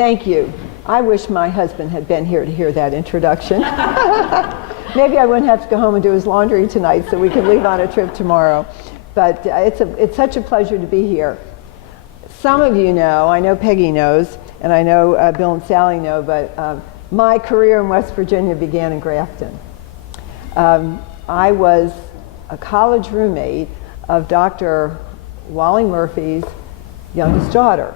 Thank you. I wish my husband had been here to hear that introduction. Maybe I wouldn't have to go home and do his laundry tonight so we can leave on a trip tomorrow. But it's such a pleasure to be here. Some of you know, I know Peggy knows, and I know Bill and Sally know, but my career in West Virginia began in Grafton. I was a college roommate of Dr. Wally Murphy's youngest daughter.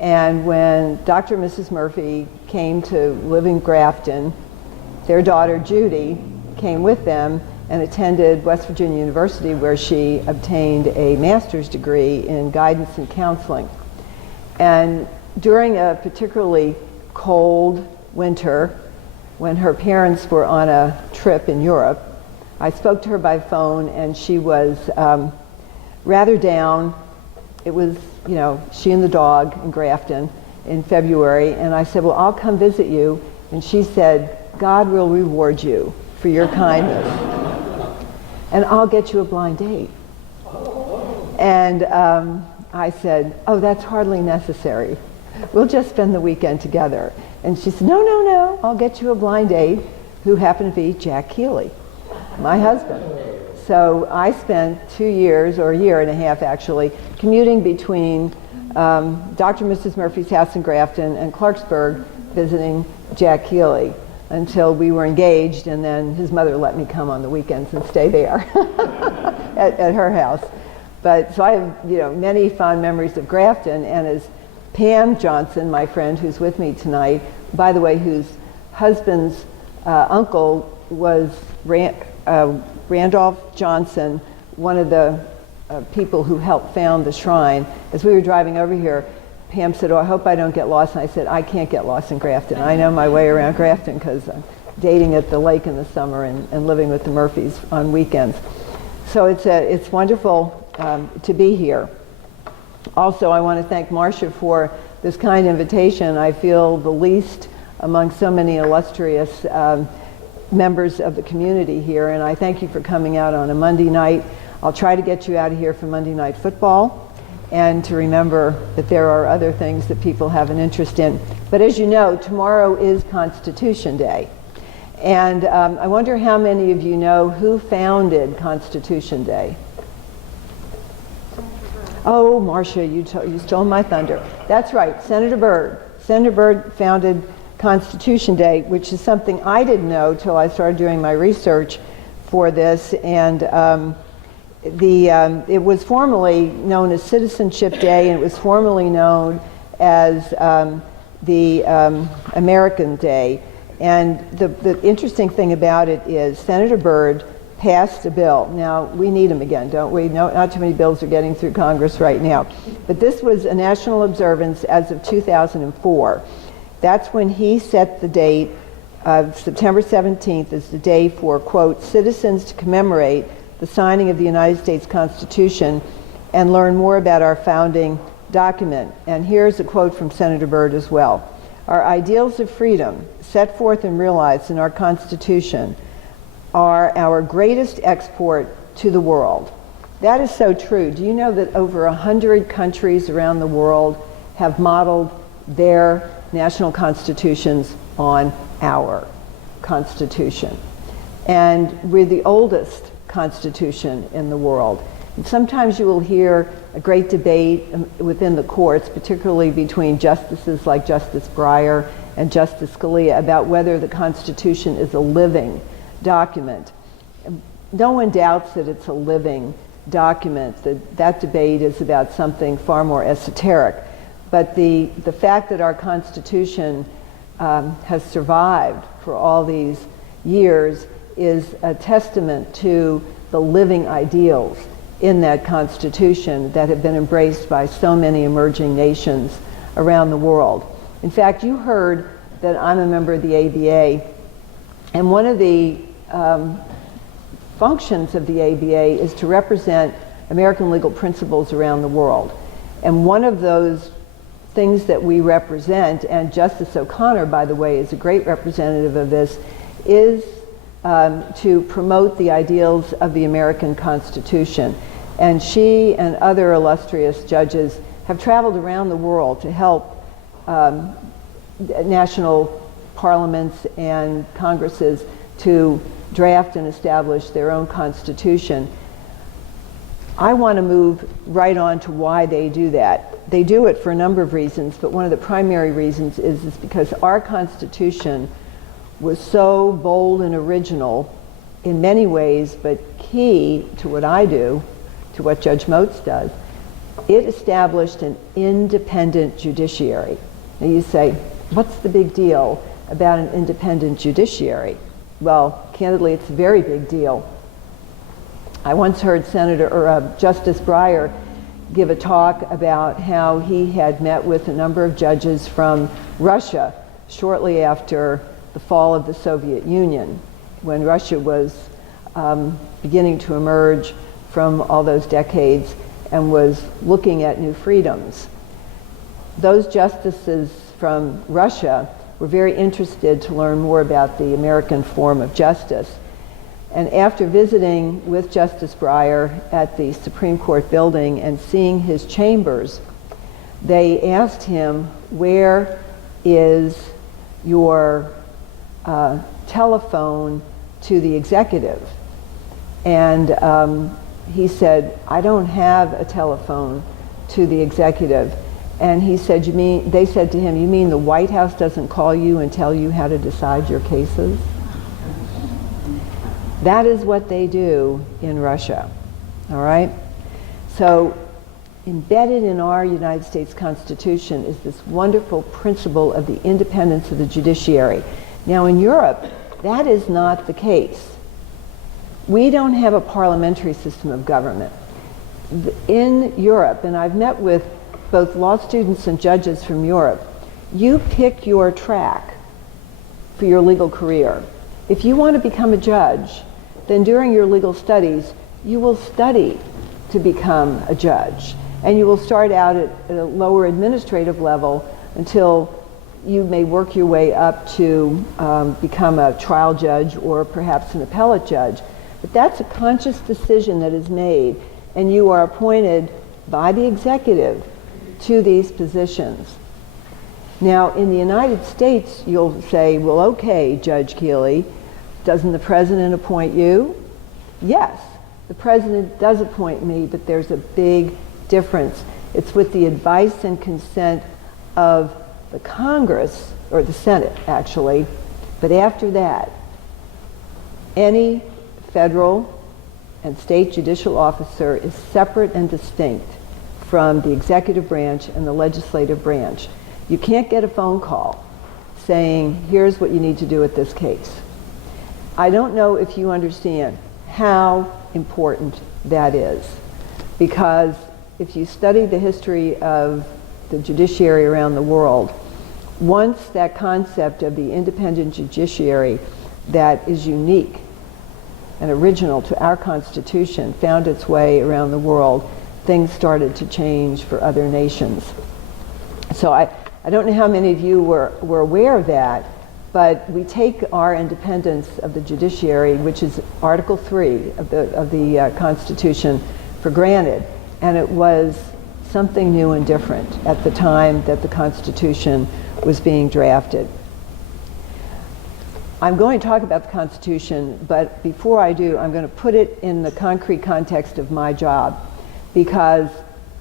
And when Dr. and Mrs. Murphy came to live in Grafton, their daughter Judy came with them and attended West Virginia University, where she obtained a master's degree in guidance and counseling. And during a particularly cold winter, when her parents were on a trip in Europe, I spoke to her by phone, and she was rather down. It was, you know, she and the dog in Grafton in February, and I said, well, I'll come visit you. And she said, God will reward you for your kindness, and I'll get you a blind date. And I said, oh, that's hardly necessary. We'll just spend the weekend together. And she said, no, I'll get you a blind date, who happened to be Jack Keeley, my husband. So I spent 2 years, or a year and a half actually, commuting between Dr. and Mrs. Murphy's house in Grafton and Clarksburg, visiting Jack Keeley, until we were engaged, and then his mother let me come on the weekends and stay there at her house. But so I have, you know, many fond memories of Grafton, and as Pam Johnson, my friend who's with me tonight, by the way, whose husband's uncle was Randolph Johnson, one of the people who helped found the shrine. As we were driving over here, Pam said, oh, I hope I don't get lost. And I said, I can't get lost in Grafton. I know my way around Grafton because I'm dating at the lake in the summer and living with the Murphys on weekends. So it's wonderful to be here. Also, I want to thank Marcia for this kind invitation. I feel the least among so many illustrious members of the community here, and I thank you for coming out on a Monday night. I'll try to get you out of here for Monday Night Football, and to remember that there are other things that people have an interest in. But as you know, tomorrow is Constitution Day. And I wonder how many of you know who founded Constitution Day? Oh, Marcia, you stole my thunder. That's right, Senator Byrd. Senator Byrd founded Constitution Day, which is something I didn't know till I started doing my research for this. And it was formerly known as Citizenship Day, and it was formerly known as the American Day. And the interesting thing about it is Senator Byrd passed a bill. Now, we need them again, don't we? No, not too many bills are getting through Congress right now. But this was a national observance as of 2004. That's when he set the date of September 17th as the day for, quote, citizens to commemorate the signing of the United States Constitution and learn more about our founding document. And here's a quote from Senator Byrd as well. Our ideals of freedom, set forth and realized in our Constitution, are our greatest export to the world. That is so true. Do you know that over 100 countries around the world have modeled their national constitutions on our Constitution? And we're the oldest constitution in the world. And sometimes you will hear a great debate within the courts, particularly between justices like Justice Breyer and Justice Scalia, about whether the Constitution is a living document. No one doubts that it's a living document. That debate is about something far more esoteric. But the fact that our Constitution has survived for all these years is a testament to the living ideals in that Constitution that have been embraced by so many emerging nations around the world. In fact, you heard that I'm a member of the ABA, and one of the functions of the ABA is to represent American legal principles around the world. And one of those things that we represent, and Justice O'Connor, by the way, is a great representative of this, is to promote the ideals of the American Constitution. And she and other illustrious judges have traveled around the world to help national parliaments and congresses to draft and establish their own constitution. I want to move right on to why they do that. They do it for a number of reasons, but one of the primary reasons is because our Constitution was so bold and original in many ways, but key to what I do, to what Judge Moats does. It established an independent judiciary. Now you say, what's the big deal about an independent judiciary? Well, candidly, it's a very big deal. I once heard Justice Breyer give a talk about how he had met with a number of judges from Russia shortly after the fall of the Soviet Union, when Russia was beginning to emerge from all those decades and was looking at new freedoms. Those justices from Russia were very interested to learn more about the American form of justice. And after visiting with Justice Breyer at the Supreme Court building and seeing his chambers, they asked him, where is your telephone to the executive? And he said, I don't have a telephone to the executive. And he said, they said to him, you mean the White House doesn't call you and tell you how to decide your cases? That is what they do in Russia, all right? So embedded in our United States Constitution is this wonderful principle of the independence of the judiciary. Now in Europe, that is not the case. We don't have a parliamentary system of government. In Europe, and I've met with both law students and judges from Europe, you pick your track for your legal career. If you want to become a judge, then during your legal studies, you will study to become a judge. And you will start out at a lower administrative level until you may work your way up to become a trial judge or perhaps an appellate judge. But that's a conscious decision that is made, and you are appointed by the executive to these positions. Now, in the United States, you'll say, well, okay, Judge Keeley, doesn't the president appoint you? Yes, the president does appoint me, but there's a big difference. It's with the advice and consent of the Congress, or the Senate, actually. But after that, any federal and state judicial officer is separate and distinct from the executive branch and the legislative branch. You can't get a phone call saying, here's what you need to do at this case. I don't know if you understand how important that is, because if you study the history of the judiciary around the world, once that concept of the independent judiciary that is unique and original to our Constitution found its way around the world, things started to change for other nations. So I don't know how many of you were aware of that, but we take our independence of the judiciary, which is Article 3 of the Constitution, for granted. And it was something new and different at the time that the Constitution was being drafted. I'm going to talk about the Constitution, but before I do, I'm going to put it in the concrete context of my job, because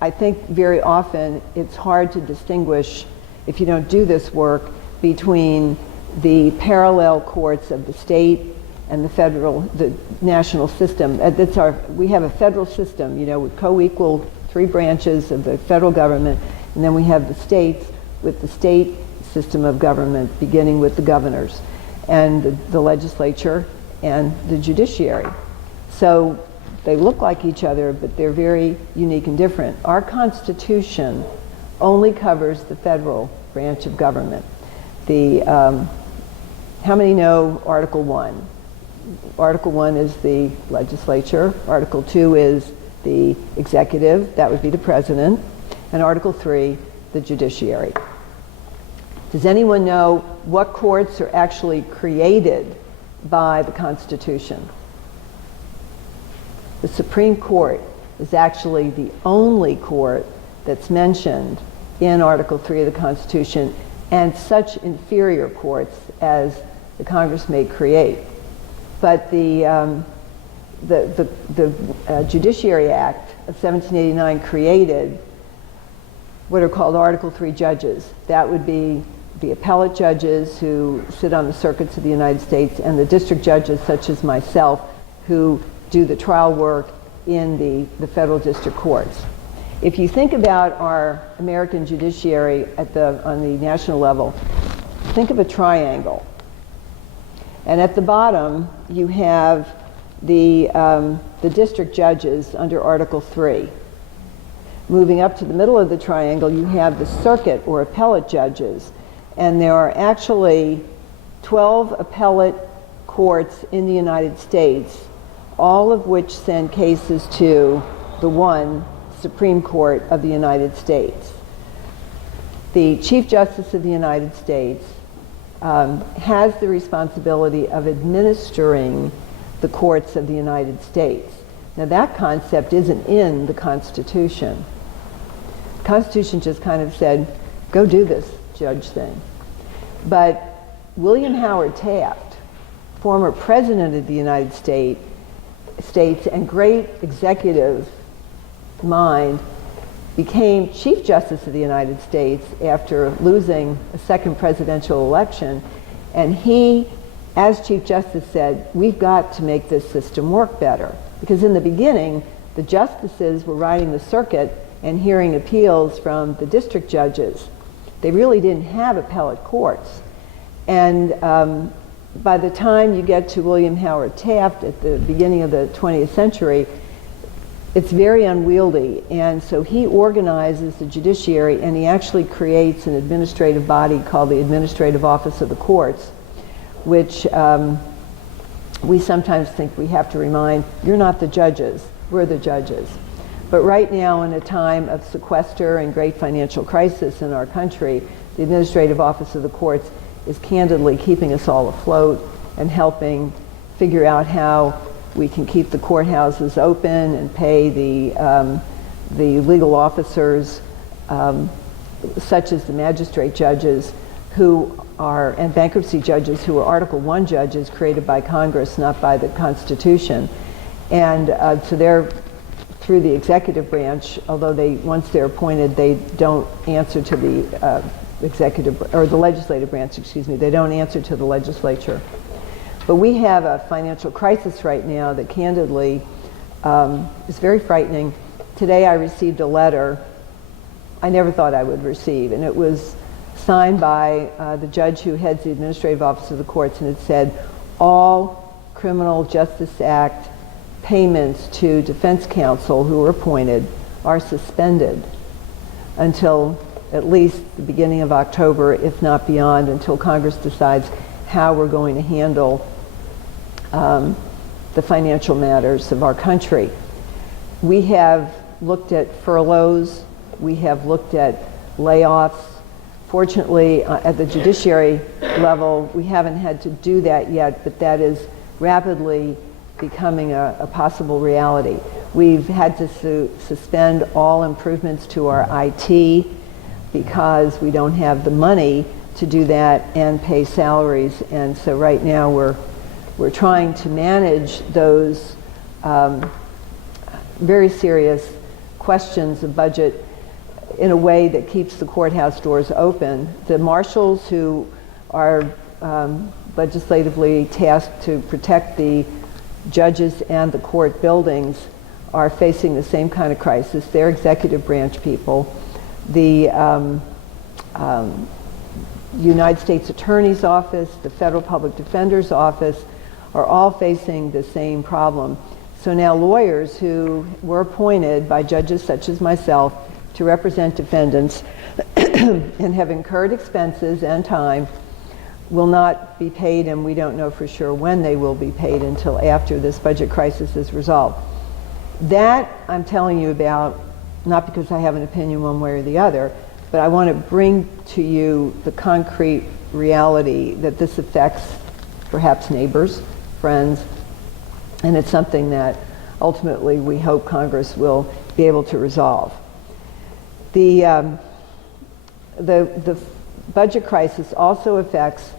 I think very often it's hard to distinguish, if you don't do this work, between the parallel courts of the state and the national system. We have a federal system, with co-equal 3 branches of the federal government, and then we have the states with the state system of government, beginning with the governors, and the legislature and the judiciary. So they look like each other, but they're very unique and different. Our Constitution only covers the federal branch of government. How many know Article 1? Article 1 is the legislature. Article 2 is the executive, that would be the president. And Article 3, the judiciary. Does anyone know what courts are actually created by the Constitution? The Supreme Court is actually the only court that's mentioned in Article 3 of the Constitution, and such inferior courts as the Congress may create. But the Judiciary Act of 1789 created what are called Article 3 judges. That would be the appellate judges who sit on the circuits of the United States, and the district judges such as myself who do the trial work in the federal district courts. If you think about our American judiciary on the national level, think of a triangle. And at the bottom you have the district judges under Article 3. Moving up to the middle of the triangle, you have the circuit or appellate judges. And there are actually 12 appellate courts in the United States, all of which send cases to the one Supreme Court of the United States. The Chief Justice of the United States has the responsibility of administering the courts of the United States. Now that concept isn't in the Constitution. The Constitution just kind of said, go do this judge thing. But William Howard Taft, former President of the United States and great executive mind, became Chief Justice of the United States after losing a second presidential election. And he, as Chief Justice, said, we've got to make this system work better. Because in the beginning, the justices were riding the circuit and hearing appeals from the district judges. They really didn't have appellate courts. And by the time you get to William Howard Taft at the beginning of the 20th century, it's very unwieldy. And so he organizes the judiciary, and he actually creates an administrative body called the Administrative Office of the Courts, which we sometimes think we have to remind, you're not the judges, we're the judges. But right now, in a time of sequester and great financial crisis in our country, the Administrative Office of the Courts is candidly keeping us all afloat and helping figure out how we can keep the courthouses open and pay the legal officers, such as the magistrate judges and bankruptcy judges who are Article I judges created by Congress, not by the Constitution. And so they're through the executive branch, although once they're appointed, they don't answer to the the legislative branch, excuse me, they don't answer to the legislature. But we have a financial crisis right now that candidly is very frightening. Today I received a letter I never thought I would receive, and it was signed by the judge who heads the Administrative Office of the Courts, and it said, all Criminal Justice Act payments to defense counsel who are appointed are suspended until at least the beginning of October, if not beyond, until Congress decides how we're going to handle the financial matters of our country. We have looked at furloughs, we have looked at layoffs. Fortunately, at the judiciary level, we haven't had to do that yet, but that is rapidly becoming a possible reality. We've had to suspend all improvements to our IT because we don't have the money to do that and pay salaries. And so right now we're trying to manage those very serious questions of budget in a way that keeps the courthouse doors open. The marshals who are legislatively tasked to protect the judges and the court buildings are facing the same kind of crisis. They're executive branch people. The United States Attorney's Office, the Federal Public Defender's Office are all facing the same problem. So now lawyers who were appointed by judges such as myself to represent defendants and have incurred expenses and time will not be paid, and we don't know for sure when they will be paid until after this budget crisis is resolved. That I'm telling you about, not because I have an opinion one way or the other, but I want to bring to you the concrete reality that this affects perhaps neighbors, friends, and it's something that ultimately we hope Congress will be able to resolve. the budget crisis also affects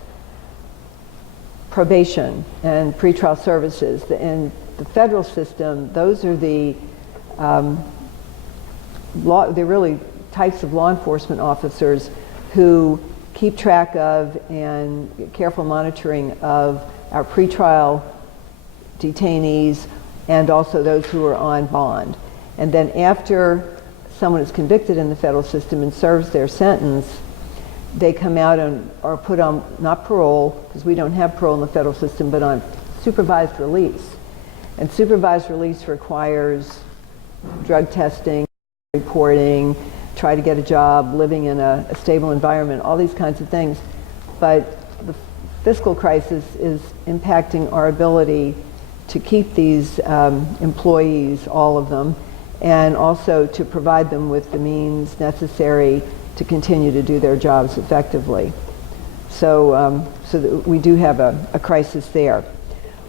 probation and pretrial services. In the federal system, those are the they're really types of law enforcement officers who keep track of and careful monitoring of our pretrial detainees and also those who are on bond. And then after someone is convicted in the federal system and serves their sentence, they come out and are put on, not parole, because we don't have parole in the federal system, but on supervised release. And supervised release requires drug testing, reporting, try to get a job, living in a stable environment, all these kinds of things. But the fiscal crisis is impacting our ability to keep these employees, all of them, and also to provide them with the means necessary to continue to do their jobs effectively. So, we do have a crisis there. All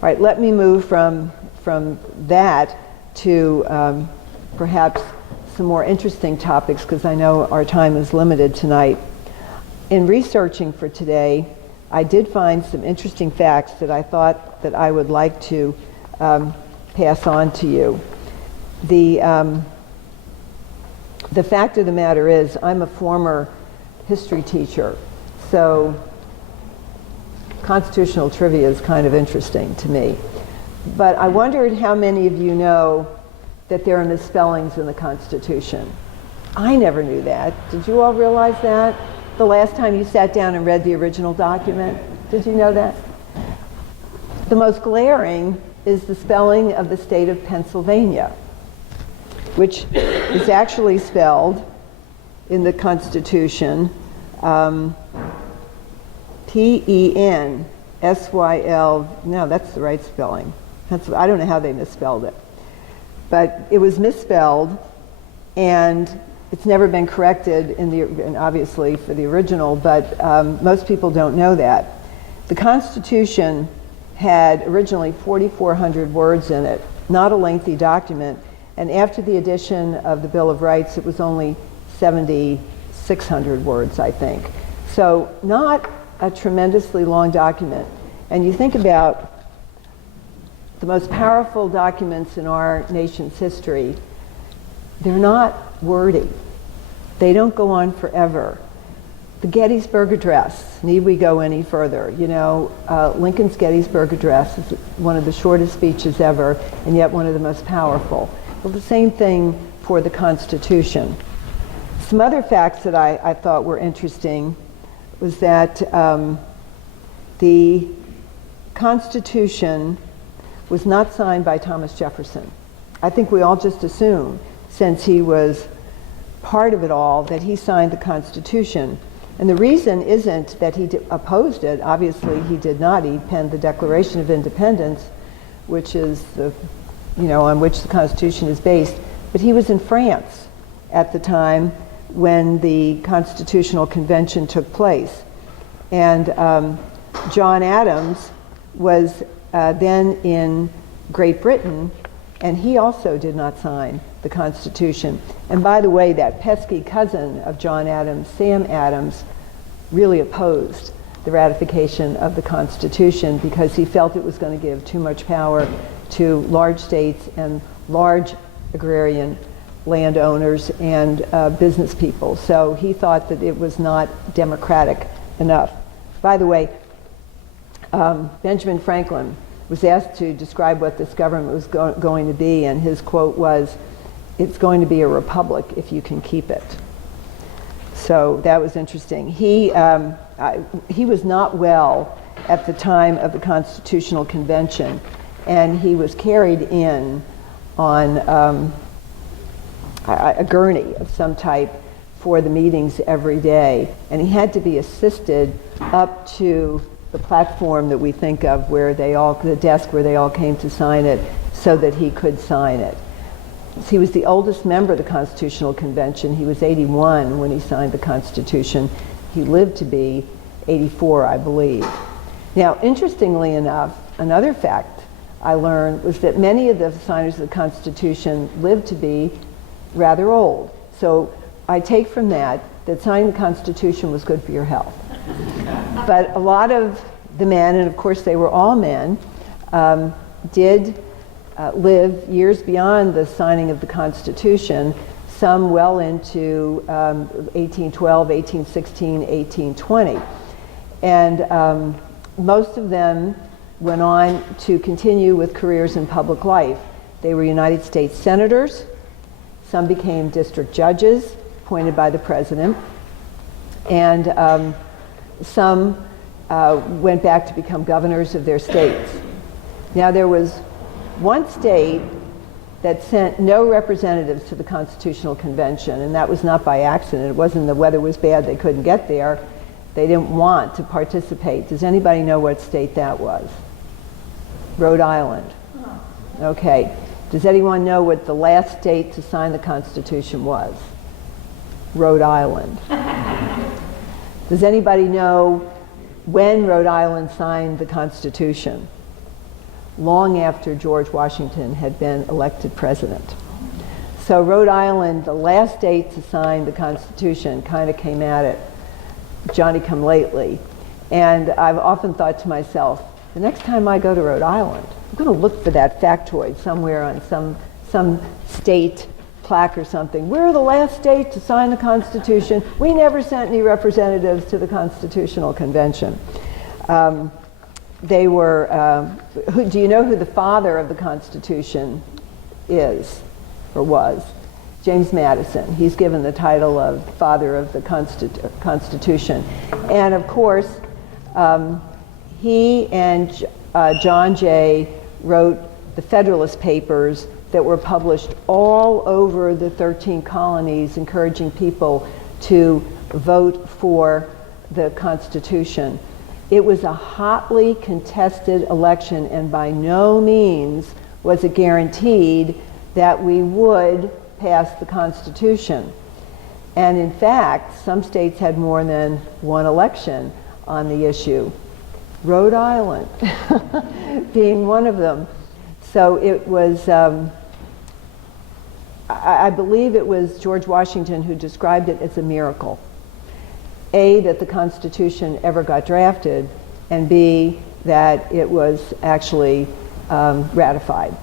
right, let me move from that to perhaps some more interesting topics, because I know our time is limited tonight. In researching for today, I did find some interesting facts that I thought that I would like to pass on to you. The fact of the matter is, I'm a former history teacher, so constitutional trivia is kind of interesting to me. But I wondered how many of you know that there are misspellings in the Constitution. I never knew that. Did you all realize that? The last time you sat down and read the original document? Did you know that? The most glaring is the spelling of the state of Pennsylvania, which is actually spelled in the Constitution P-E-N-S-Y-L. No, that's the right spelling. I don't know how they misspelled it. But it was misspelled, and it's never been corrected and obviously for the original, but most people don't know that. The Constitution had originally 4,400 words in it, not a lengthy document, and after the addition of the Bill of Rights, it was only 7,600 words, I think. So not a tremendously long document. And you think about the most powerful documents in our nation's history, they're not wordy. They don't go on forever. The Gettysburg Address, need we go any further? You know, Lincoln's Gettysburg Address is one of the shortest speeches ever, and yet one of the most powerful. Well, the same thing for the Constitution. Some other facts that I thought were interesting was that the Constitution was not signed by Thomas Jefferson. I think we all just assume, since he was part of it all, that he signed the Constitution. And the reason isn't that he opposed it. Obviously, he did not. He penned the Declaration of Independence, which is on which the Constitution is based. But he was in France at the time when the Constitutional Convention took place. And John Adams was then in Great Britain, and he also did not sign the Constitution. And by the way, that pesky cousin of John Adams, Sam Adams, really opposed the ratification of the Constitution because he felt it was going to give too much power to large states and large agrarian landowners and business people. So he thought that it was not democratic enough. By the way, Benjamin Franklin was asked to describe what this government was going to be, and his quote was, "It's going to be a republic if you can keep it." So that was interesting. He was not well at the time of the Constitutional Convention, and he was carried in on a gurney of some type for the meetings every day, and he had to be assisted up to the platform that we think of where the desk where they all came to sign it, so that he could sign it. So he was the oldest member of the Constitutional Convention. He was 81 when he signed the Constitution. He lived to be 84, I believe. Now, interestingly enough, another fact I learned was that many of the signers of the Constitution lived to be rather old. So I take from that that signing the Constitution was good for your health. But a lot of the men, and of course they were all men, did live years beyond the signing of the Constitution, some well into 1812, 1816, 1820. And most of them went on to continue with careers in public life. They were United States senators. Some became district judges appointed by the president. And some went back to become governors of their states. Now, there was one state that sent no representatives to the Constitutional Convention, and that was not by accident. It wasn't the weather was bad, they couldn't get there. They didn't want to participate. Does anybody know what state that was? Rhode Island. Okay. Does anyone know what the last state to sign the Constitution was? Rhode Island. Does anybody know when Rhode Island signed the Constitution? Long after George Washington had been elected president. So Rhode Island, the last state to sign the Constitution, kind of came at it Johnny-come-lately. And I've often thought to myself, the next time I go to Rhode Island, I'm going to look for that factoid somewhere on some state plaque or something. We're the last state to sign the Constitution. We never sent any representatives to the Constitutional Convention. They were, do you know who the father of the Constitution is, or was? James Madison. He's given the title of father of the Constitution. And of course, he and John Jay wrote the Federalist Papers that were published all over the 13 colonies, encouraging people to vote for the Constitution. It was a hotly contested election, and by no means was it guaranteed that we would pass the Constitution. And in fact, some states had more than one election on the issue. Rhode Island being one of them. So it was, I believe it was George Washington who described it as a miracle. A, that the Constitution ever got drafted, and B, that it was actually ratified.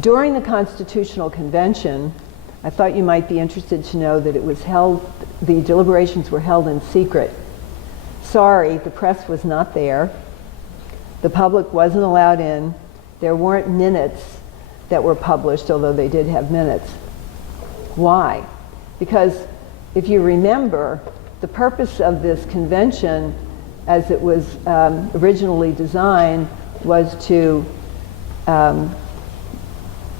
During the Constitutional Convention, I thought you might be interested to know that it was held, the deliberations were held in secret. Sorry, the press was not there. The public wasn't allowed in. There weren't minutes that were published, although they did have minutes. Why? Because if you remember, the purpose of this convention, as it was originally designed, was to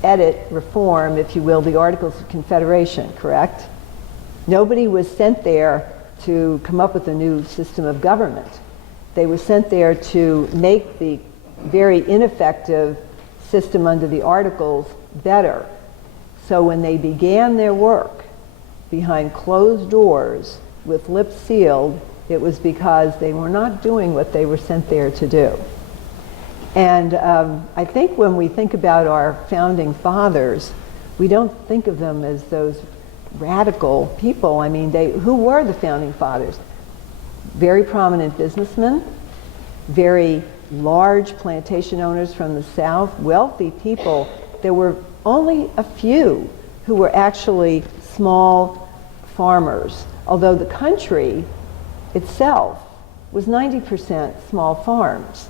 edit, reform, if you will, the Articles of Confederation, correct? Nobody was sent there to come up with a new system of government. They were sent there to make the very ineffective system under the Articles better. So when they began their work behind closed doors with lips sealed, it was because they were not doing what they were sent there to do. And I think when we think about our founding fathers, we don't think of them as those radical people. I mean, who were the founding fathers? Very prominent businessmen, very large plantation owners from the South, wealthy people. There were only a few who were actually small farmers, although the country itself was 90% small farms.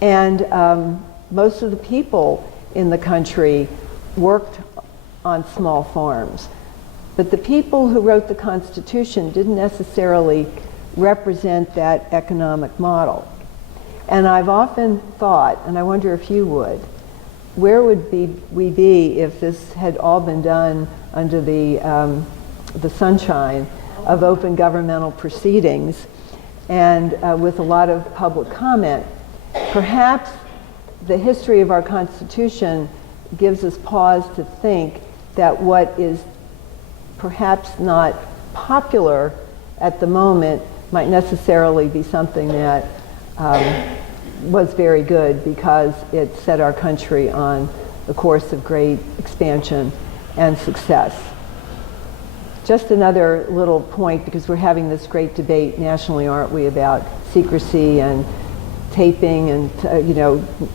And most of the people in the country worked on small farms. But the people who wrote the Constitution didn't necessarily represent that economic model. And I've often thought, and I wonder if you would, where would we be if this had all been done under the sunshine of open governmental proceedings and with a lot of public comment? Perhaps the history of our Constitution gives us pause to think that what is perhaps not popular at the moment might necessarily be something that was very good because it set our country on the course of great expansion and success. just another little point, because we're having this great debate nationally, aren't we, about secrecy and taping and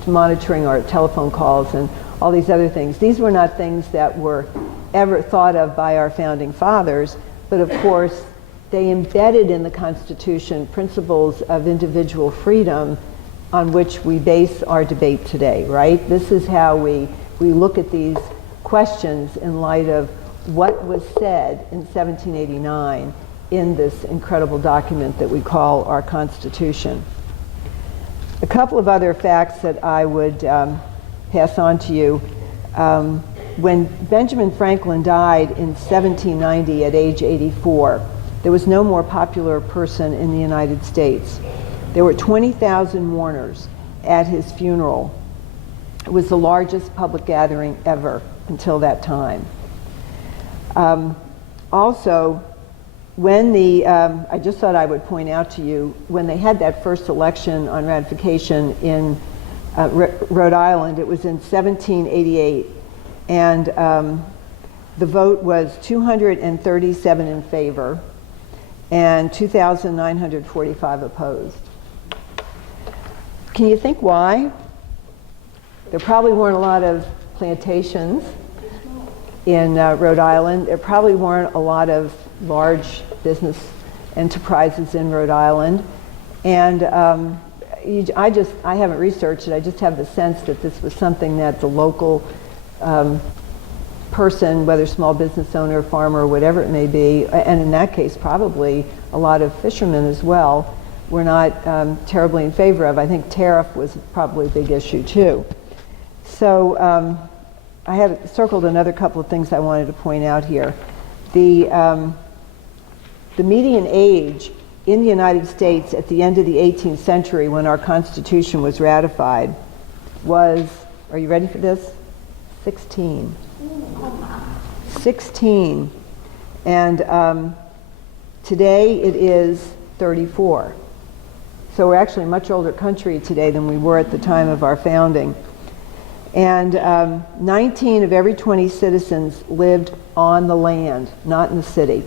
monitoring our telephone calls and all these other things. These were not things that were ever thought of by our founding fathers, but of course they embedded in the Constitution principles of individual freedom on which we base our debate today, right? This is how we look at these questions in light of what was said in 1789 in this incredible document that we call our Constitution. A couple of other facts that I would pass on to you. When Benjamin Franklin died in 1790 at age 84, there was no more popular person in the United States. There were 20,000 mourners at his funeral. It was the largest public gathering ever until that time. Also, when I just thought I would point out to you, when they had that first election on ratification in Rhode Island, it was in 1788, and the vote was 237 in favor and 2,945 opposed. Can you think why? There probably weren't a lot of plantations in Rhode Island. There probably weren't a lot of large business enterprises in Rhode Island. And I haven't researched it, I just have the sense that this was something that the local person, whether small business owner, farmer, or whatever it may be, and in that case probably a lot of fishermen as well, were not terribly in favor of. I think tariff was probably a big issue too. So I had circled another couple of things I wanted to point out here. The median age in the United States at the end of the 18th century, when our Constitution was ratified, was, are you ready for this? 16. 16. And today it is 34. So we're actually a much older country today than we were at the time of our founding. And 19 of every 20 citizens lived on the land, not in the city.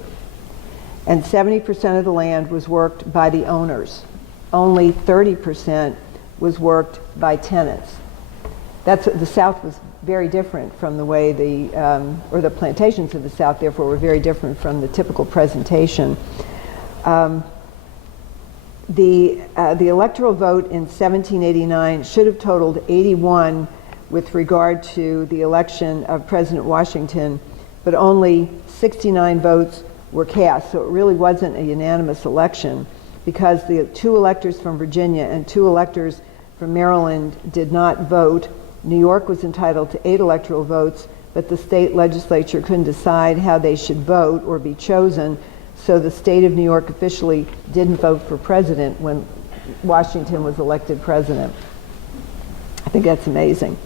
And 70% of the land was worked by the owners. Only 30% was worked by tenants. The South was very different from the way or the plantations of the South, therefore, were very different from the typical presentation. The electoral vote in 1789 should have totaled 81 with regard to the election of President Washington, but only 69 votes were cast, so it really wasn't a unanimous election because the 2 electors from Virginia and 2 electors from Maryland did not vote. New York was entitled to 8 electoral votes, but the state legislature couldn't decide how they should vote or be chosen, so the state of New York officially didn't vote for president when Washington was elected president. I think that's amazing.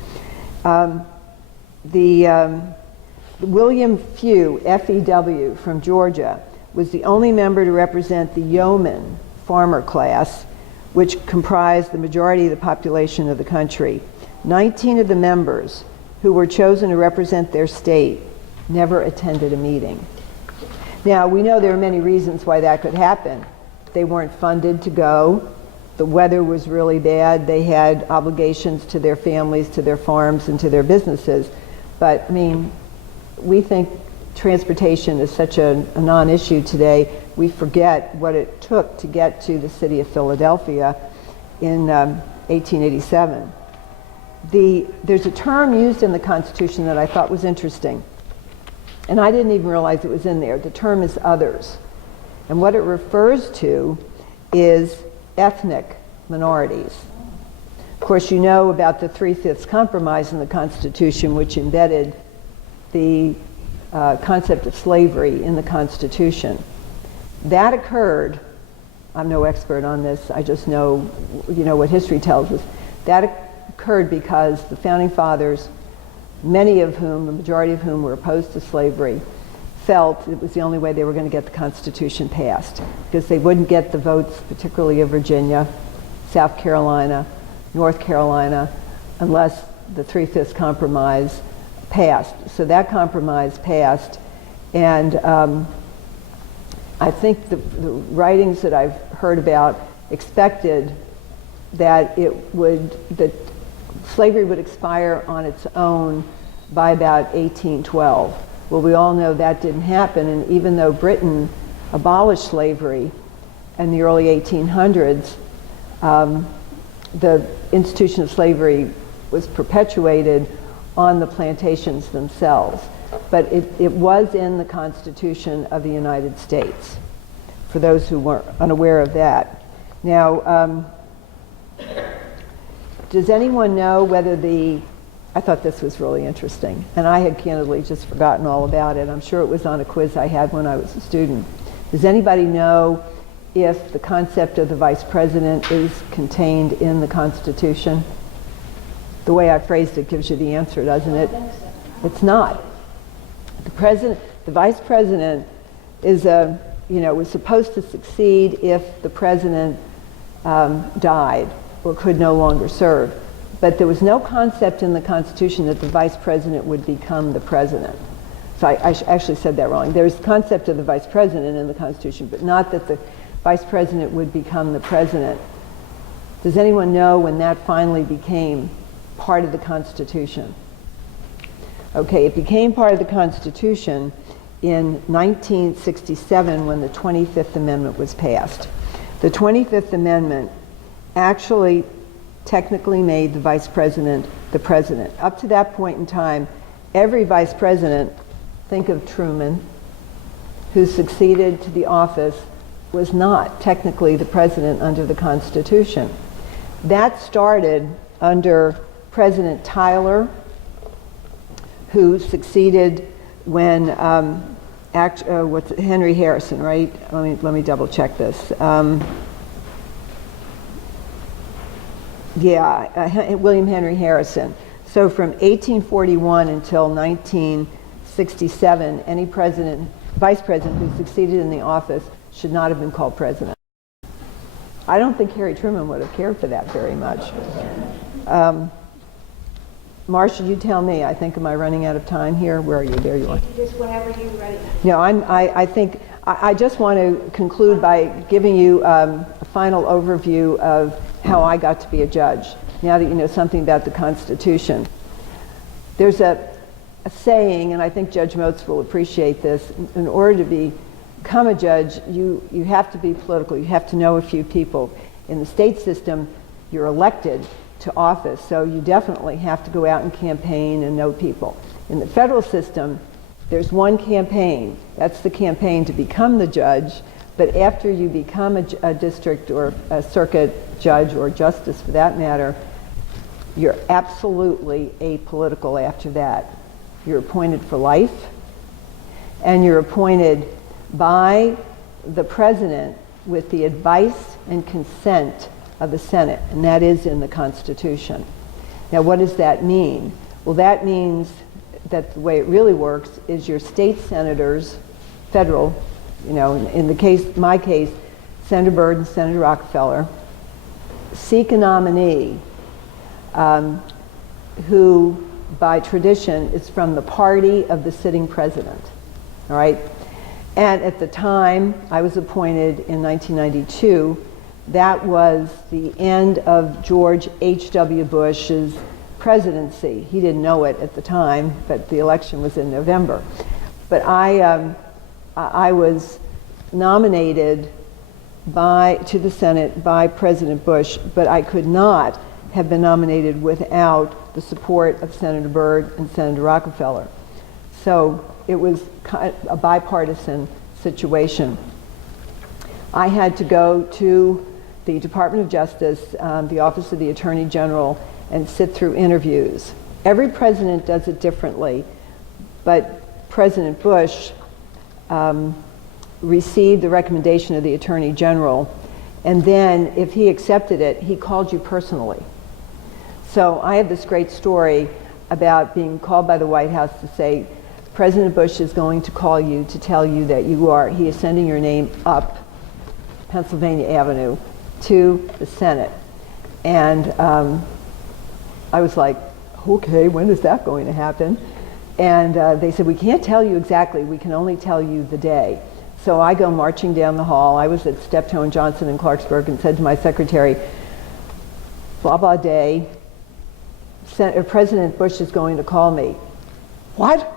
William Few, F-E-W, from Georgia, was the only member to represent the yeoman farmer class, which comprised the majority of the population of the country. 19 of the members who were chosen to represent their state never attended a meeting. Now, we know there are many reasons why that could happen. They weren't funded to go. The weather was really bad. They had obligations to their families, to their farms, and to their businesses. But, I mean, we think transportation is such a non-issue today, we forget what it took to get to the city of Philadelphia in 1887. There's a term used in the Constitution that I thought was interesting, and I didn't even realize it was in there. The term is others. And what it refers to is ethnic minorities. Of course, you know about the 3/5 compromise in the Constitution, which embedded the concept of slavery in the Constitution. That occurred, I'm no expert on this, I just know, what history tells us. That occurred because the founding fathers, many of whom, the majority of whom were opposed to slavery, felt it was the only way they were going to get the Constitution passed, because they wouldn't get the votes, particularly of Virginia, South Carolina, North Carolina, unless the 3/5 compromise passed. So that compromise passed, and I think the writings that I've heard about expected that that slavery would expire on its own by about 1812. Well, we all know that didn't happen, and even though Britain abolished slavery in the early 1800s, the institution of slavery was perpetuated on the plantations themselves. But it was in the Constitution of the United States, for those who were unaware of that. Now, does anyone know whether I thought this was really interesting, and I had candidly just forgotten all about it. I'm sure it was on a quiz I had when I was a student. Does anybody know if the concept of the vice president is contained in the Constitution? The way I phrased it gives you the answer, doesn't it? It's not. The vice president is was supposed to succeed if the president died or could no longer serve. But there was no concept in the Constitution that the vice president would become the president. So I actually said that wrong. There's the concept of the vice president in the Constitution, but not that the vice president would become the president. Does anyone know when that finally became part of the Constitution? Okay, it became part of the Constitution in 1967 when the 25th Amendment was passed. The 25th Amendment actually technically made the vice president the president. Up to that point in time, every vice president, think of Truman, who succeeded to the office, was not technically the president under the Constitution. That started under President Tyler, who succeeded when Henry Harrison, right? Let me double check this. William Henry Harrison. So from 1841 until 1967, any vice president who succeeded in the office should not have been called president. I don't think Harry Truman would have cared for that very much. Marcia, you tell me. I think, am I running out of time here? Where are you? There you are. Just whenever you're ready. No, I think I just want to conclude by giving you a final overview of how I got to be a judge, now that you know something about the Constitution. There's a saying, and I think Judge Motes will appreciate this, in order to become a judge, you have to be political. You have to know a few people. In the state system, you're elected to office, so you definitely have to go out and campaign and know people. In the federal system, there's one campaign. That's the campaign to become the judge, but after you become a district or a circuit judge or justice for that matter, you're absolutely apolitical after that. You're appointed for life, and you're appointed by the president with the advice and consent of the Senate, and that is in the Constitution. Now, what does that mean? Well, that means that the way it really works is your state senators, federal, in my case, Senator Byrd and Senator Rockefeller, seek a nominee who, by tradition, is from the party of the sitting president, all right? And at the time I was appointed in 1992, that was the end of George H.W. Bush's presidency. He didn't know it at the time, but the election was in November. But I was nominated to the Senate by President Bush, but I could not have been nominated without the support of Senator Byrd and Senator Rockefeller. So it was a bipartisan situation. I had to go to the Department of Justice, the Office of the Attorney General, and sit through interviews. Every president does it differently, but President Bush received the recommendation of the Attorney General, and then if he accepted it, he called you personally. So I have this great story about being called by the White House to say, President Bush is going to call you to tell you that he is sending your name up Pennsylvania Avenue to the Senate. And I was like, okay, when is that going to happen? And they said, we can't tell you exactly, we can only tell you the day. So I go marching down the hall. I was at Steptoe and Johnson in Clarksburg and said to my secretary, blah, blah day, President Bush is going to call me. What?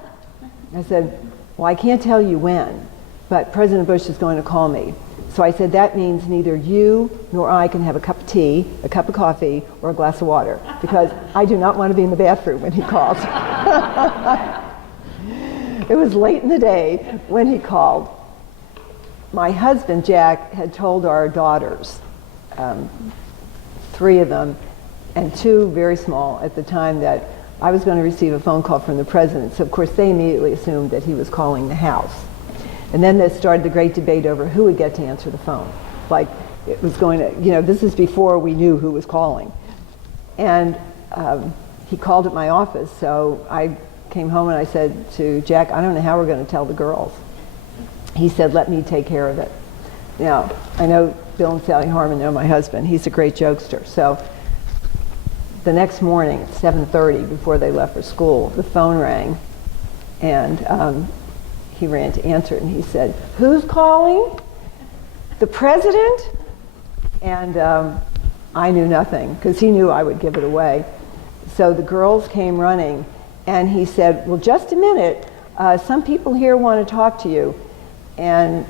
I said, well, I can't tell you when, but President Bush is going to call me. So I said, that means neither you nor I can have a cup of tea, a cup of coffee, or a glass of water, because I do not want to be in the bathroom when he calls. It was late in the day when he called. My husband, Jack, had told our daughters, 3 of them, and 2 very small at the time, that I was going to receive a phone call from the president. So of course they immediately assumed that he was calling the House. And then they started the great debate over who would get to answer the phone. Like it was going to, this is before we knew who was calling. And he called at my office, so I came home and I said to Jack, I don't know how we're going to tell the girls. He said, let me take care of it. Now, I know Bill and Sally Harmon know my husband. He's a great jokester. So the next morning at 7:30, before they left for school, the phone rang, and he ran to answer it, and he said, who's calling? The president? And I knew nothing, because he knew I would give it away. So the girls came running, and he said, well, just a minute. Some people here want to talk to you. And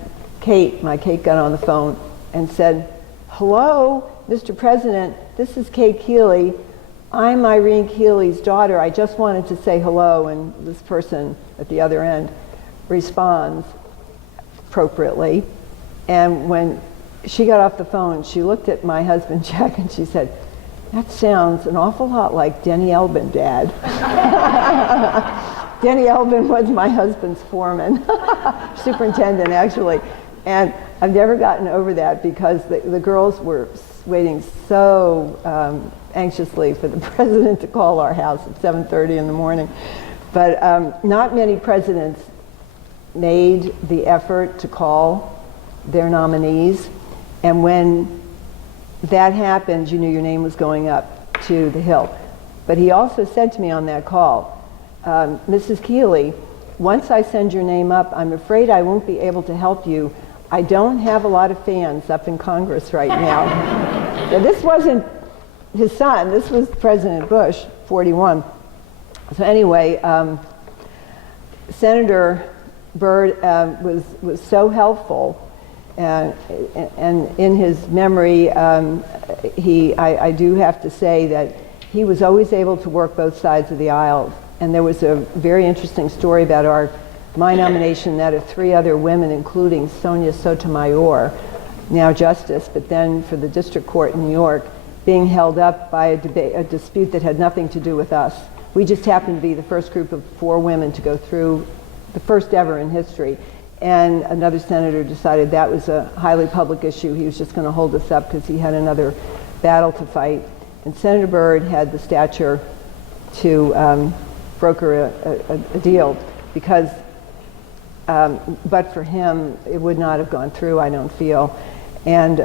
my Kate got on the phone and said, hello, Mr. President, this is Kate Keeley. I'm Irene Keeley's daughter. I just wanted to say hello. And this person at the other end responds appropriately. And when she got off the phone, she looked at my husband, Jack, and she said, that sounds an awful lot like Denny Elbin, Dad. Denny Elbin was my husband's foreman, superintendent actually. And I've never gotten over that, because the girls were waiting so anxiously for the president to call our house at 7:30 in the morning. But not many presidents made the effort to call their nominees. And when that happened, you knew your name was going up to the Hill. But he also said to me on that call, Mrs. Keeley, once I send your name up, I'm afraid I won't be able to help you. I don't have a lot of fans up in Congress right now. Now, this wasn't his son, this was President Bush, 41. So anyway, Senator Byrd was so helpful, and in his memory, I do have to say that he was always able to work both sides of the aisle. And there was a very interesting story about my nomination, that of 3 other women, including Sonia Sotomayor, now Justice, but then for the District Court in New York, being held up by a dispute that had nothing to do with us. We just happened to be the first group of 4 women to go through, the first ever in history. And another senator decided that was a highly public issue. He was just going to hold us up because he had another battle to fight. And Senator Byrd had the stature to broker a deal, because but for him it would not have gone through, I don't feel. And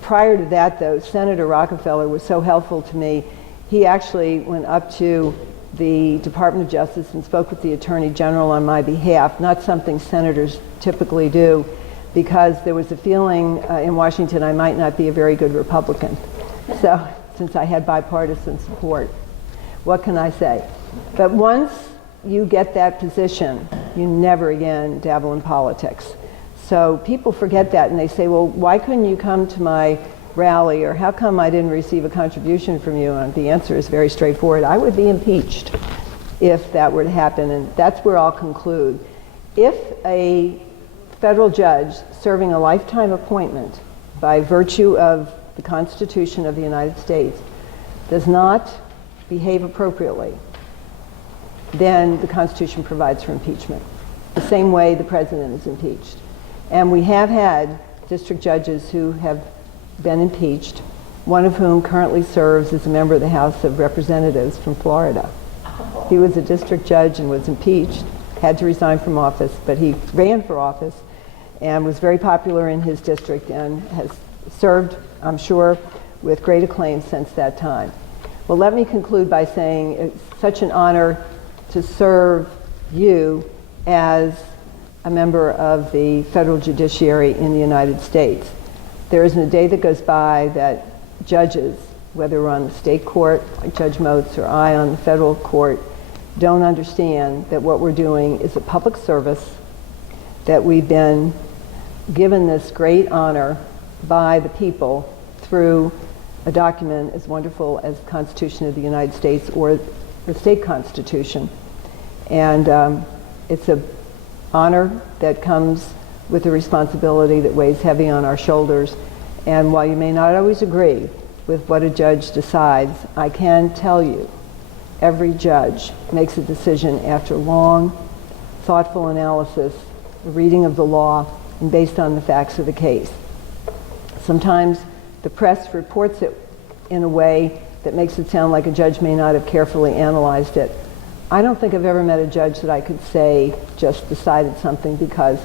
prior to that, though, Senator Rockefeller was so helpful to me. He actually went up to the Department of Justice and spoke with the Attorney General on my behalf, not something senators typically do, because there was a feeling in Washington I might not be a very good Republican. So, since I had bipartisan support. What can I say? But once you get that position, you never again dabble in politics. So people forget that, and they say, well, why couldn't you come to my rally, or how come I didn't receive a contribution from you? And the answer is very straightforward. I would be impeached if that were to happen, and that's where I'll conclude. If a federal judge serving a lifetime appointment by virtue of the Constitution of the United States does not behave appropriately, then the Constitution provides for impeachment, the same way the president is impeached. And we have had district judges who have been impeached, one of whom currently serves as a member of the House of Representatives from Florida. He was a district judge and was impeached, had to resign from office, but he ran for office and was very popular in his district and has served, I'm sure, with great acclaim since that time. Well, let me conclude by saying it's such an honor to serve you as a member of the federal judiciary in the United States. There isn't a day that goes by that judges, whether we're on the state court, like Judge Motes, or I on the federal court, don't understand that what we're doing is a public service, that we've been given this great honor by the people through a document as wonderful as the Constitution of the United States or the state constitution. And it's an honor that comes with a responsibility that weighs heavy on our shoulders. And while you may not always agree with what a judge decides, I can tell you every judge makes a decision after long, thoughtful analysis, reading of the law, and based on the facts of the case. Sometimes the press reports it in a way that makes it sound like a judge may not have carefully analyzed it. I don't think I've ever met a judge that I could say just decided something because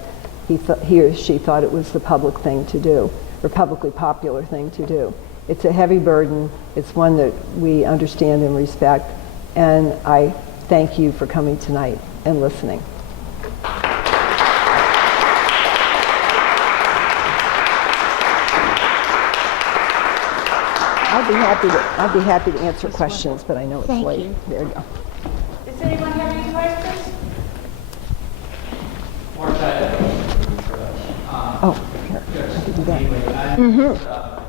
he or she thought it was the public thing to do, or publicly popular thing to do. It's a heavy burden. It's one that we understand and respect. And I thank you for coming tonight and listening. I'd be happy to answer questions, but I know it's late. You. There you go. Does anyone have any questions? Here. I can do that.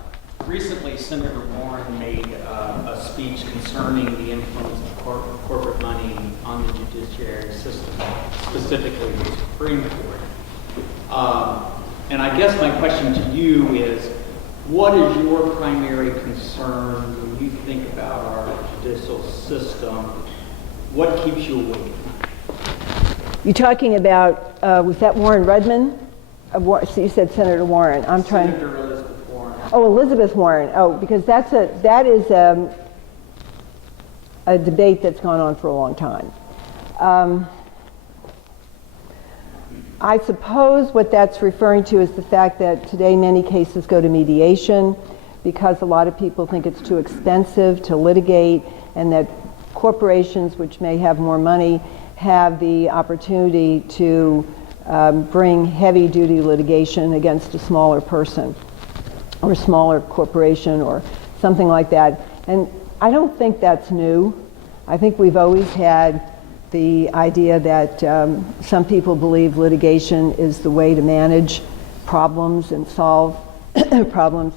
Recently, Senator Warren made a speech concerning the influence of corporate money on the judiciary system, specifically the Supreme Court. And I guess my question to you is, what is your primary concern when you think about our judicial system? What keeps you awake? You're talking about, was that Warren Rudman? So you said Senator Warren. I'm trying. Senator Elizabeth Warren. Oh, Elizabeth Warren. Oh, because that is a debate that's gone on for a long time. I suppose what that's referring to is the fact that today many cases go to mediation because a lot of people think it's too expensive to litigate, and that corporations, which may have more money, have the opportunity to bring heavy-duty litigation against a smaller person or a smaller corporation or something like that. And I don't think that's new. I think we've always had the idea that some people believe litigation is the way to manage problems and solve problems.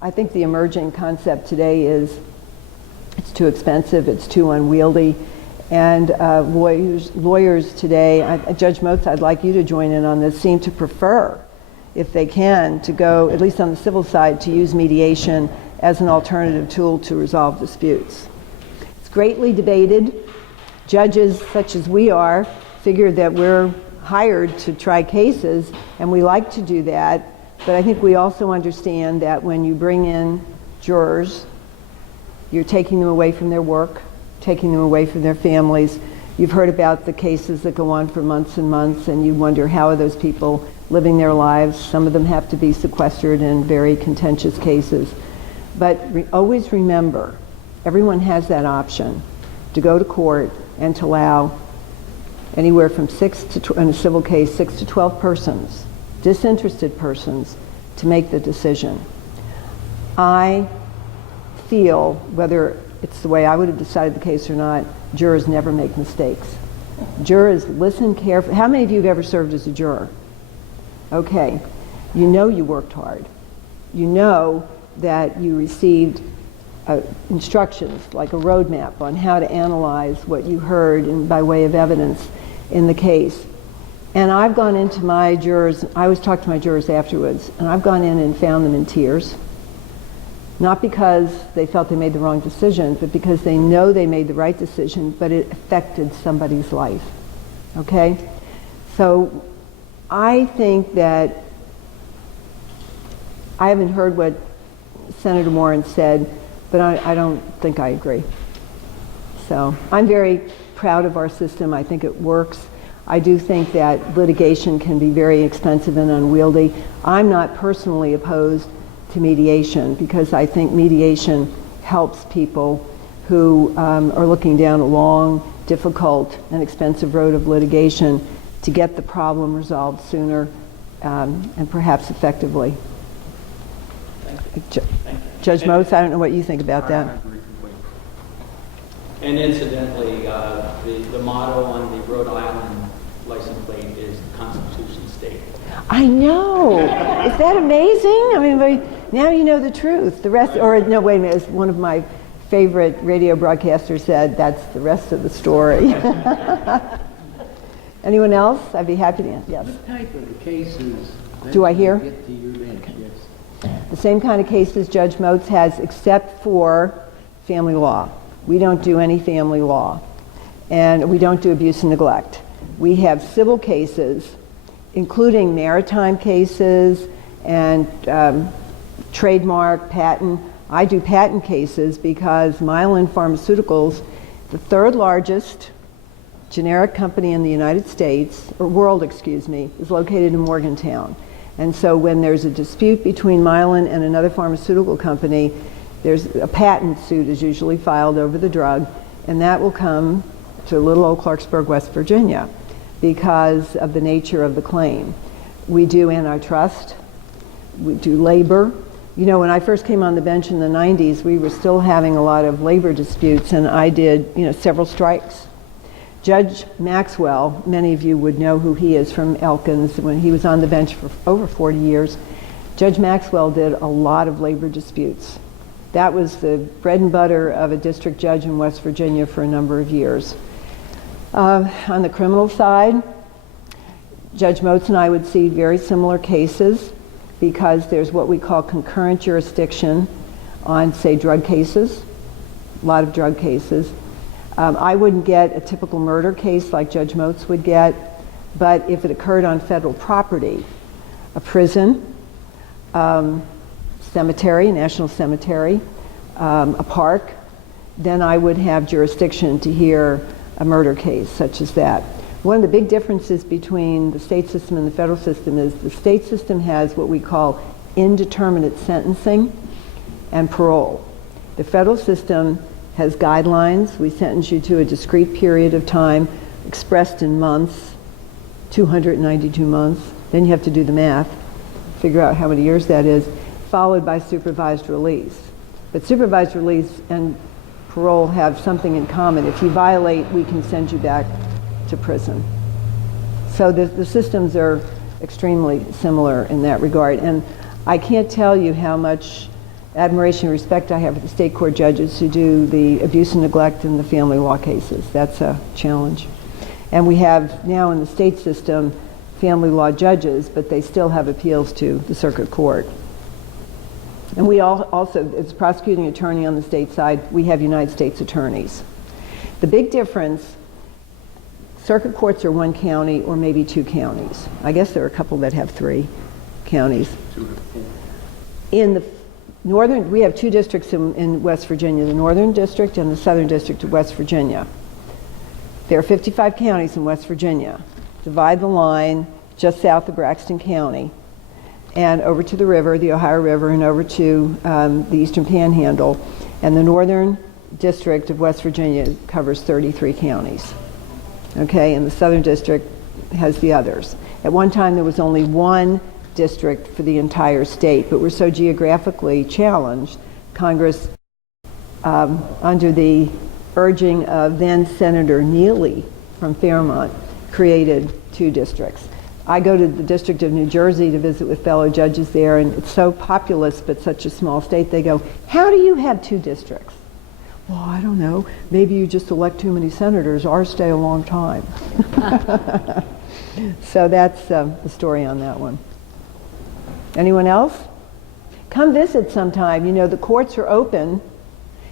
I think the emerging concept today is it's too expensive, it's too unwieldy, and lawyers today, Judge Motes, I'd like you to join in on this, seem to prefer, if they can, to go, at least on the civil side, to use mediation as an alternative tool to resolve disputes. It's greatly debated. Judges such as we are figure that we're hired to try cases, and we like to do that, but I think we also understand that when you bring in jurors, you're taking them away from their work, taking them away from their families. You've heard about the cases that go on for months and months, and you wonder how are those people living their lives. Some of them have to be sequestered in very contentious cases. But always remember, everyone has that option to go to court and to allow anywhere from in a civil case, 6 to 12 persons, disinterested persons, to make the decision. I feel, whether it's the way I would have decided the case or not, jurors never make mistakes. Jurors listen carefully. How many of you have ever served as a juror? Okay. You know you worked hard. You know that you received instructions, like a roadmap on how to analyze what you heard by way of evidence in the case. And I've gone into my jurors, I always talk to my jurors afterwards, and I've gone in and found them in tears. Not because they felt they made the wrong decision, but because they know they made the right decision, but it affected somebody's life. Okay? So I think that I haven't heard what Senator Warren said, but I don't think I agree. So I'm very proud of our system. I think it works. I do think that litigation can be very expensive and unwieldy. I'm not personally opposed to mediation because I think mediation helps people who are looking down a long, difficult, and expensive road of litigation to get the problem resolved sooner and perhaps effectively. Judge Motes, I don't know what you think about that. I agree completely. And incidentally, the motto on the Rhode Island license plate is Constitution State. I know. Is that amazing? I mean, now you know the truth. The rest, or no, wait a minute. As one of my favorite radio broadcasters said, that's the rest of the story. Anyone else? I'd be happy to. Yes. What type of cases Do I hear? get to your bench? Yes. The same kind of cases Judge Motes has, except for family law. We don't do any family law, and we don't do abuse and neglect. We have civil cases, including maritime cases and trademark, patent. I do patent cases because Mylan Pharmaceuticals, the third largest generic company in the United States, or world, excuse me, is located in Morgantown. And so when there's a dispute between Mylan and another pharmaceutical company, there's a patent suit is usually filed over the drug, and that will come to little old Clarksburg, West Virginia, because of the nature of the claim. We do antitrust, we do labor. You know, when I first came on the bench in the 90s, we were still having a lot of labor disputes, and I did, several strikes. Judge Maxwell, many of you would know who he is from Elkins, when he was on the bench for over 40 years. Judge Maxwell did a lot of labor disputes. That was the bread and butter of a district judge in West Virginia for a number of years. On the criminal side, Judge Motes and I would see very similar cases because there's what we call concurrent jurisdiction on, say, drug cases, a lot of drug cases. I wouldn't get a typical murder case like Judge Motes would get, but if it occurred on federal property, a prison, cemetery, national cemetery, a park, then I would have jurisdiction to hear a murder case such as that. One of the big differences between the state system and the federal system is the state system has what we call indeterminate sentencing and parole. The federal system has guidelines. We sentence you to a discrete period of time expressed in months, 292 months. Then you have to do the math, figure out how many years that is, followed by supervised release. But supervised release and parole have something in common. If you violate, we can send you back to prison. So the systems are extremely similar in that regard. And I can't tell you how much admiration and respect I have for the state court judges who do the abuse and neglect and the family law cases. That's a challenge. And we have now in the state system family law judges, but they still have appeals to the circuit court. And we also, as prosecuting attorney on the state side, we have United States attorneys. The big difference, circuit courts are one county or maybe two counties. I guess there are a couple that have three counties. In the northern, we have two districts in West Virginia, the Northern District and the Southern District of West Virginia. There are 55 counties in West Virginia. Divide the line just south of Braxton County and over to the river, the Ohio River, and over to the Eastern Panhandle. And the Northern District of West Virginia covers 33 counties. Okay, and the Southern District has the others. At one time there was only one district for the entire state, but we're so geographically challenged, Congress, under the urging of then Senator Neely from Fairmont, created two districts. I go to the District of New Jersey to visit with fellow judges there, and it's so populous but such a small state. They go, how do you have two districts? Well, I don't know. Maybe you just elect too many senators. Ours stay a long time. So that's the story on that one. Anyone else? Come visit sometime. You know, the courts are open.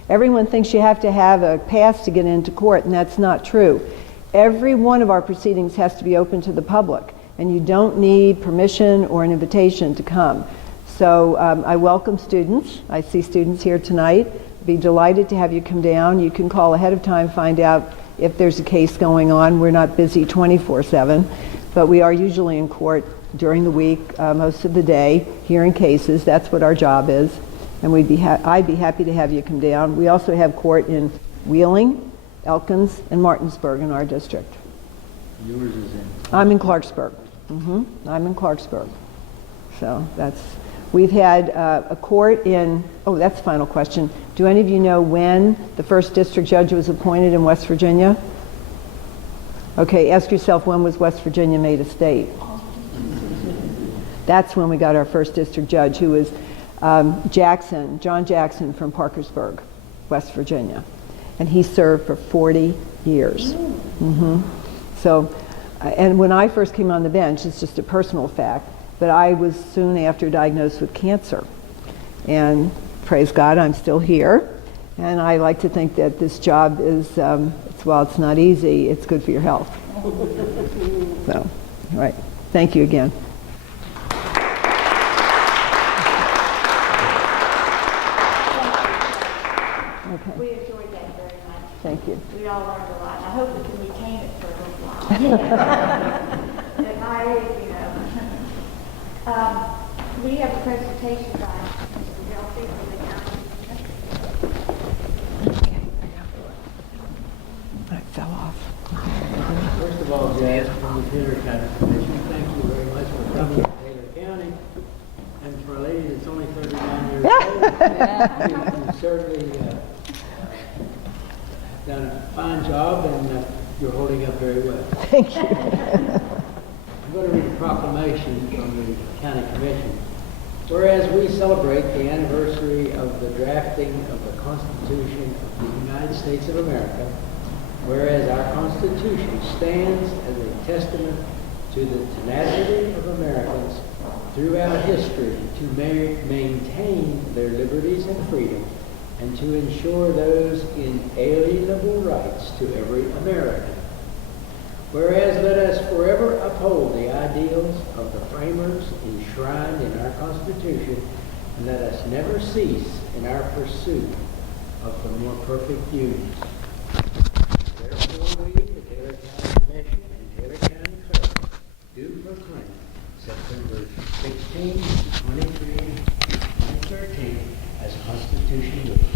Everyone thinks you have to have a pass to get into court, and that's not true. Every one of our proceedings has to be open to the public, and you don't need permission or an invitation to come. So I welcome students. I see students here tonight. Be delighted to have you come down. You can call ahead of time, find out if there's a case going on. We're not busy 24/7, but we are usually in court during the week, most of the day, hearing cases. That's what our job is, and I'd be happy to have you come down. We also have court in Wheeling, Elkins, and Martinsburg in our district. Yours is in. I'm in Clarksburg. I'm in Clarksburg. So we've had a court in, oh, that's the final question. Do any of you know when the first district judge was appointed in West Virginia? Okay, ask yourself, when was West Virginia made a state? That's when we got our first district judge, who was John Jackson from Parkersburg, West Virginia. And he served for 40 years. So, and when I first came on the bench, it's just a personal fact, but I was soon after diagnosed with cancer. And praise God, I'm still here. And I like to think that this job is, while it's not easy, it's good for your health. So, all right. Thank you again. Okay. We enjoyed that very much. Thank you. We all learned a lot. I hope we can retain it for a little while. At my age, you know. We have a presentation by Mr. Delphi from the county. That fell off. First of all, Jazz, from the Taylor County Commission, thank you very much for coming to Taylor County. And for a lady that's only 39 years old, you certainly done a fine job, and you're holding up very well. Thank you. I'm going to read a proclamation from the County Commission. Whereas we celebrate the anniversary of the drafting of the Constitution of the United States of America, whereas our Constitution stands as a testament to the tenacity of Americans throughout history to maintain their liberties and freedom, and to ensure those inalienable rights to every American. Whereas let us forever uphold the ideals of the framers enshrined in our Constitution, and let us never cease in our pursuit of the more perfect union. Therefore we, the Taylor County Commission and Taylor County Clerk, do proclaim September 16, 23, 2013 as Constitution Week.